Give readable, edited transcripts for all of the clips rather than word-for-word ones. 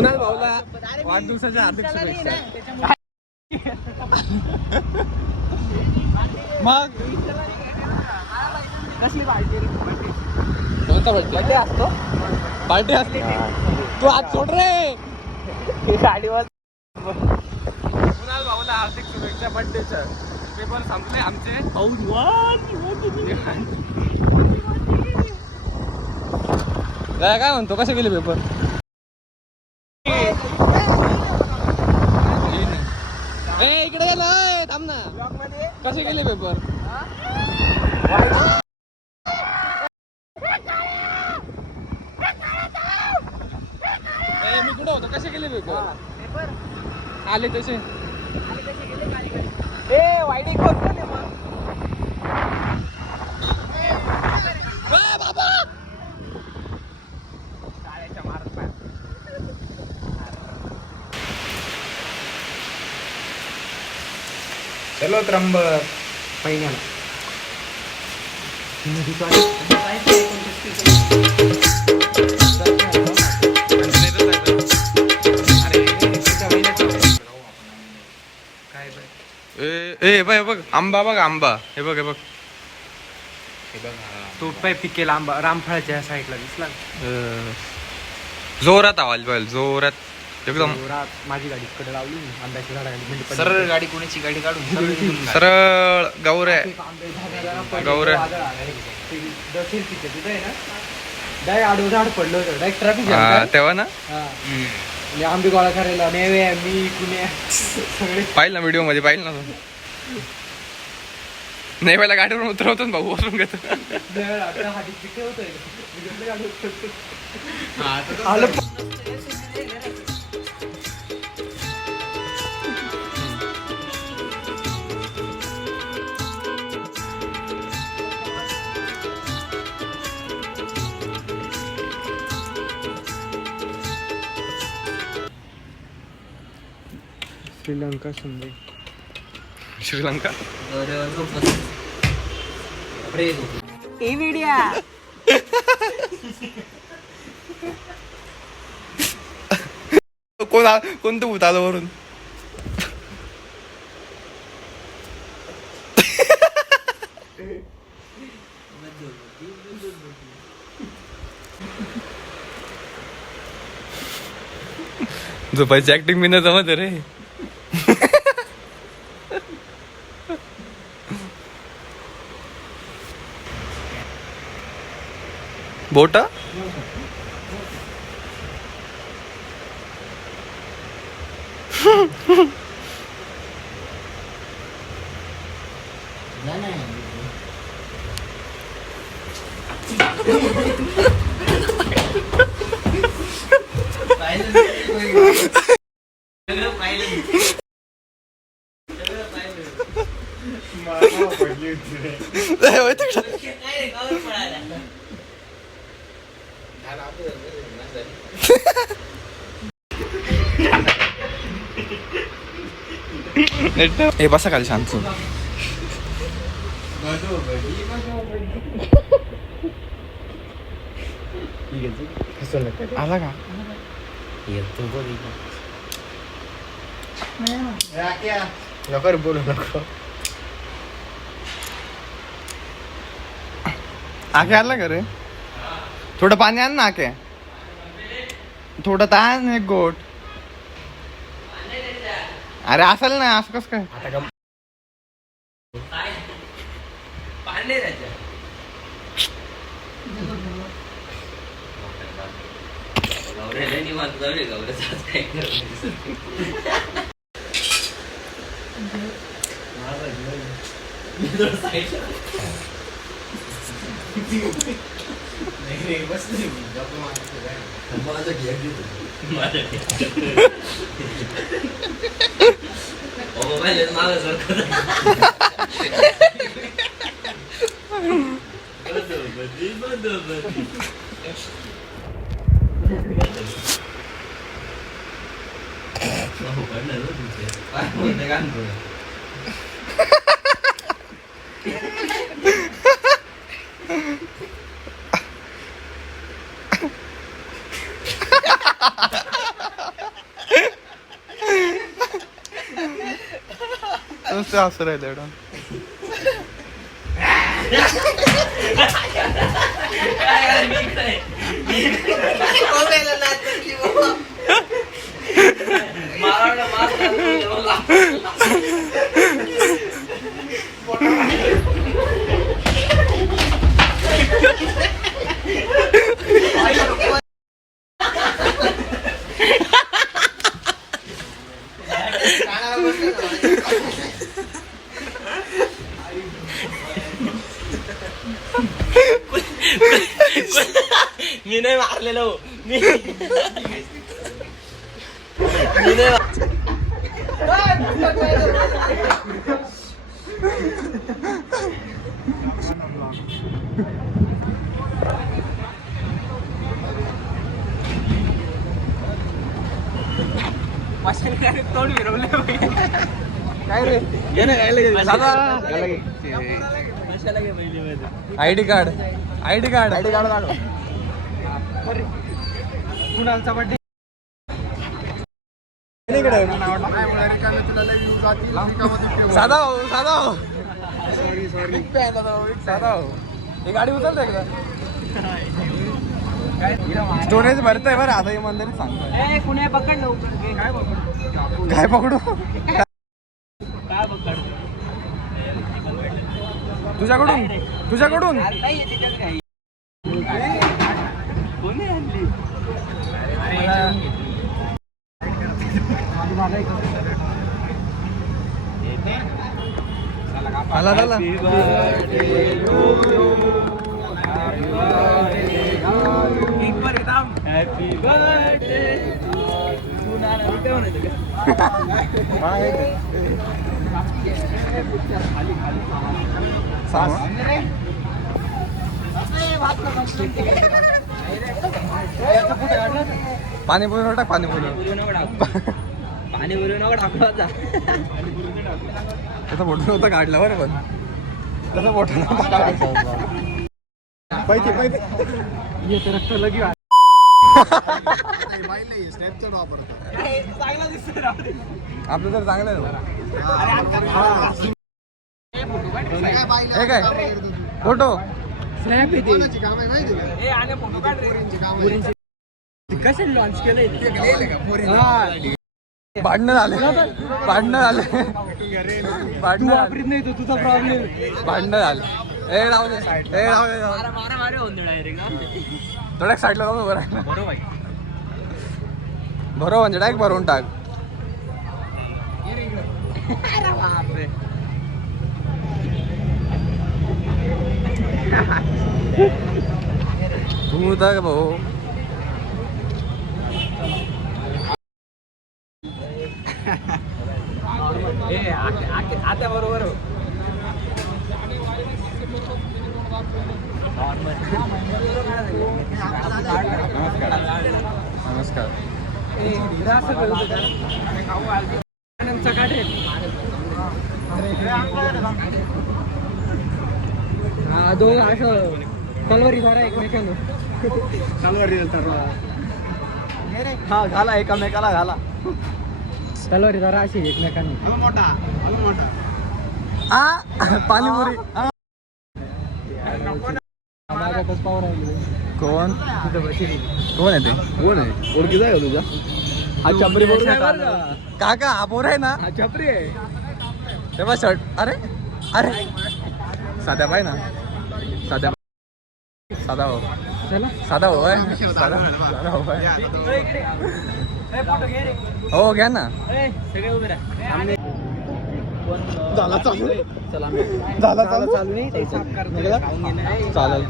कुणाल भाऊला वाढदिवसाच्या हार्दिक शुभेच्छा. मग कोणता बर्थडे असतो? पार्टी असते. तू आज सोड रे गाडीवर. कुणाल भाऊला हार्दिक शुभेच्छा बर्थडेच्या. पेपर संपले आमचे. काय म्हणतो, कसे गेले पेपर? इकडे गेलो थांब ना. कसे गेले पेपर? मी कुठं होतो? कसे गेले पेपर? आले तसे. चलो त्र्यंबक पहिल्याला. ए बघ आंबा, बघ आंबा. हे बघ तो पिकेला आंबा रामफळाच्या साईडला दिसला. जोरात आवाज पाहिजे, जोरात एकदम. माझी गाडी कडे लावली आंब्याच्या झाडाखाली. सरळ गाडी कोणाची गाडी काढून सरळ गौऱ्या आडवं झाड पडलं होतं डायरेक्ट ट्रॅफिक तेव्हा ना. आंबे गोळा करायला नेव्या मी कुण्या सगळे पाहिलं ना व्हिडिओ मध्ये, पाहिलं ना. नाही पहिला गाडीवरून उतरवतो ना भाऊ, वरून घेतो. श्रीलंका सुंदर. श्रीलंका कोणतं भूत आलं वरून? झोपायची ऍक्टिंग मी नाही जमत रे. बोटा हे बसा खाली शांत. आला का? लवकर बोलू नको. आखे आला का रे? थोडं पाणी आण ना आखे. थोडं ताण एक गोट. अरे असेल ना, असं कसं काय? नुसते हसू राहिले एवढं. मी नाही मारलेलो मी नाही तोंड फिरवले काय रे घे ना काय आयडी कार्ड आयडी कार्ड कुणालचा बर्थडे साधा हो साधा हो साधा हो ही गाडी उचलते एकदा स्टोरेज भरतंय बरं आता इमानदारी सांगतोय कुण्या पकड लवकर काय पकडू काय पकड तुझ्याकडून तुझ्याकडून नाही त्याच्यात काही कोणी आणली आला झाला हॅपी बर्थडे पाणीपुरी टाक पाणीपुरी पाणी भरून नको टाकू आता त्याचा फोटो नव्हता काढला बरं पण त्याचा फोटो नव्हता पाहिजे पाहिजे रक्त लगी आपलं तर चांगलं आहे हे काय फोटो स्नॅप येते कसे लॉन्च केलंय भांडणं झाले भांडणं झाले भांडणं वापरीत नाही तो तुझा प्रॉब्लेम भांडणं झाले ए राहू दे ए राहू दे मारा होऊन डायरेक्ट थोड्या साईडला जाऊन उभं राहिला बरोबर भरो म्हणजे डायरेक्ट भरून टाक तू तर भाऊ आता बरोबर नमस्कार दोघं असं तलवारी धरा एकमेकांना तलवारी हा घाला एकामेकाला घाला तलवारी धरा अशी एकमेकांना पाणीपुरी माझ्यातच पावर राहिले कोण तिथं बसली कोण आहे ते कोण आहे ओळखीचा आहे तुझा हा छपरी काका हा पोर आहे ना हा छपरी आहे तेव्हा शर्ट अरे अरे साध्या पाय ना साध्या साधा हो चला साधा हो साधा हो हो घ्या ना सगळे उभे राहा झाला चालू चला झाला चालू निघाला चालेल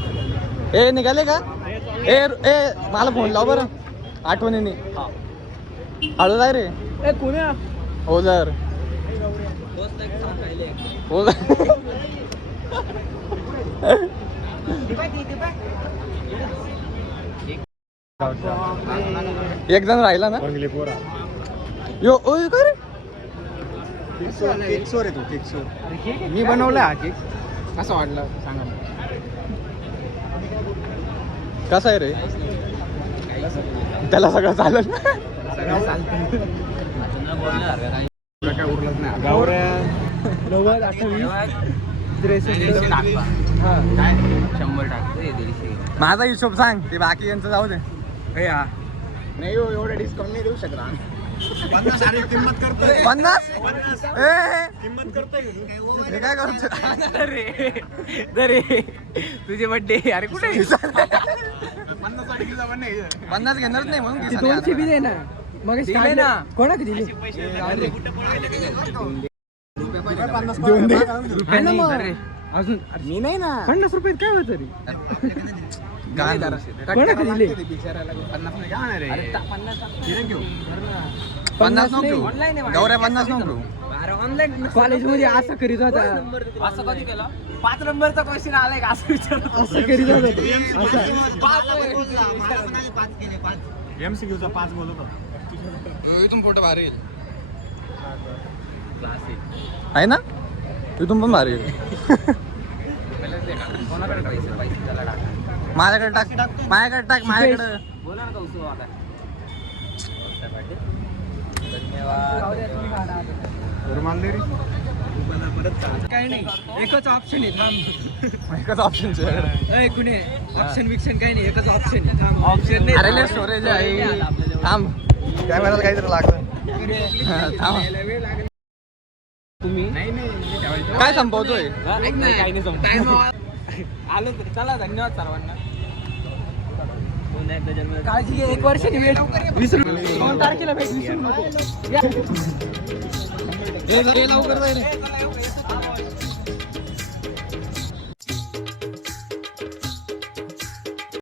ए निघाले का ए ए मला फोन लाव बरं आठवणीने हळू जाय रे ए कुण्या हो जर हो एक जण राहिला ना यो ओय का रे केक आहे तो केक मी बनवला हा केक असं वाटलं सांगा कसा आहे रे त्याला सगळं चालेल काय उरलंच नाही गावऱ्या 90, 28, 63. हा 100 टाकतो 150. माझा हिशोब सांग ते बाकी यांचं जाऊ दे. नाही हो, एवढं डिस्काउंट नाही देऊ शकत. 50 हे काय करतो रे तुझे बड्डे अरे कुठे 50 घेणारच नाही म्हणून ती 200 बी दे ना. मग दिले ना. कोणाक दिली? देऊन दे. आहे ना मग. अजून मी नाही ना 50 रुपयात काय होतं रे? काय कोणाक दिले? 50 नको नाही. घेऊ. गौऱ्या 50 नको घेऊ. अरे ऑनलाईन कॉलेजमध्ये असं करीत होता. असं कधी केलं 5 नंबरचा क्वेश्चन आलाय का असं विचारतो. असं करीत होता. इथून फोटो भारी येईल क्लासिक आहे ना इथून पण भारी येईल. कोणाकडे पैसे त्याला टाका. माझ्याकडे टाक माझ्याकडे बोला ना कौसू आता. धन्यवाद. काही नाही, एकच ऑप्शन आहे. थांब. एकच ऑप्शन कुणी ऑप्शन विक्शन काही नाही, एकच ऑप्शन आहे. थांब. ऑप्शन नाही. अरे स्टोरेज आहे थांब कॅमेराला काहीतरी लागलं थांब तुम्ही काय संपवतोय काही नाही संपत. आलो तर चला धन्यवाद सर्वांना. पुन्हा एकदा जन्म. काळजी घे, 1 वर्षाने भेट. 20 तारखेला भेट. विसरू नको. लवकर जाय रे